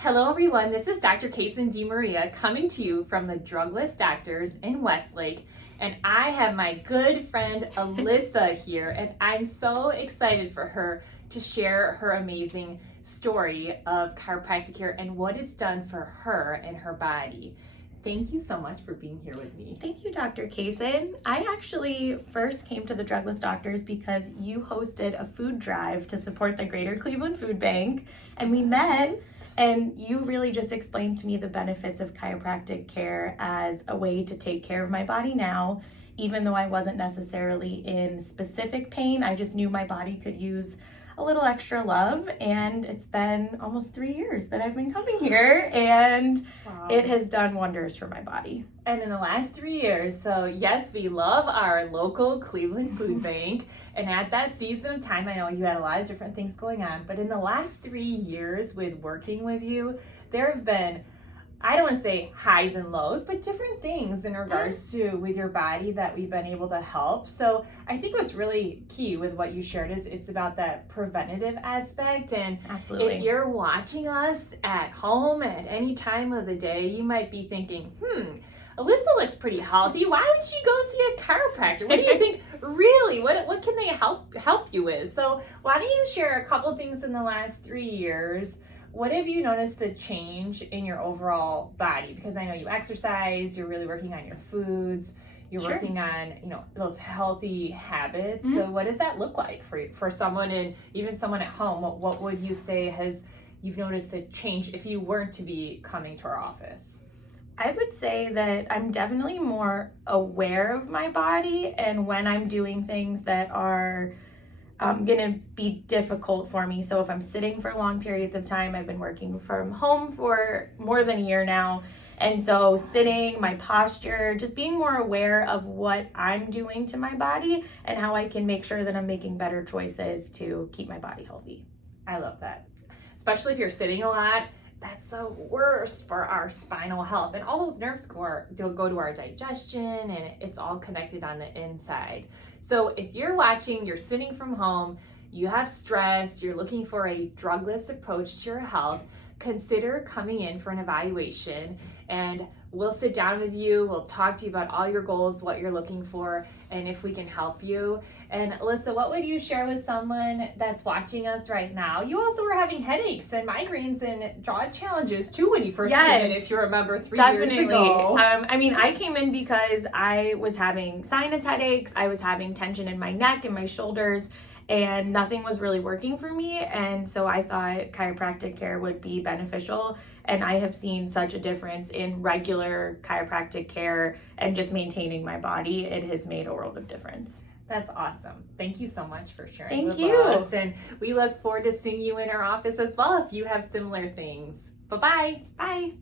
Hello everyone, this is Dr. Casen Maria coming to you from the Drugless Doctors in Westlake, and I have my good friend Alyssa here, and I'm so excited for her to share her amazing story of chiropractic care and what it's done for her and her body. Thank you so much for being here with me. Thank you, Dr. Casen. I actually first came to the Drugless Doctors because you hosted a food drive to support the Greater Cleveland Food Bank, and we met, and you really just explained to me the benefits of chiropractic care as a way to take care of my body now. Even though I wasn't necessarily in specific pain, I just knew my body could use a little extra love, and it's been almost 3 years that I've been coming here, and It has done wonders for my body. And in the last 3 years, so yes, we love our local Cleveland Food Bank, and at that season of time, I know you had a lot of different things going on, but in the last 3 years with working with you, there have been, I don't want to say highs and lows, but different things in regards to with your body that we've been able to help. So I think what's really key with what you shared is it's about that preventative aspect. And Absolutely. If you're watching us at home at any time of the day, you might be thinking, Alyssa looks pretty healthy. Why would she go see a chiropractor? What do you think? Really, what can they help you with? So why don't you share a couple things in the last 3 years? What have you noticed the change in your overall body? Because I know you exercise, you're really working on your foods, you're working on, those healthy habits. So what does that look like for someone, and even someone at home? What would you say you've noticed a change if you weren't to be coming to our office? I would say that I'm definitely more aware of my body, and when I'm doing things that are going to be difficult for me. So if I'm sitting for long periods of time, I've been working from home for more than a year now. And so sitting, my posture, just being more aware of what I'm doing to my body and how I can make sure that I'm making better choices to keep my body healthy. I love that. Especially if you're sitting a lot. That's the worst for our spinal health. And all those nerves go to our digestion, and it's all connected on the inside. So if you're watching, you're sitting from home, you have stress, you're looking for a drugless approach to your health, consider coming in for an evaluation, and we'll sit down with you. We'll talk to you about all your goals, what you're looking for, and if we can help you. And Alyssa, what would you share with someone that's watching us right now? You also were having headaches and migraines and jaw challenges too when you first came in, if you remember, 3 years ago. I came in because I was having sinus headaches. I was having tension in my neck and my shoulders, and nothing was really working for me. And so I thought chiropractic care would be beneficial. And I have seen such a difference in regular chiropractic care and just maintaining my body. It has made a world of difference. That's awesome. Thank you so much for sharing with us. And we look forward to seeing you in our office as well if you have similar things. Bye-bye. Bye.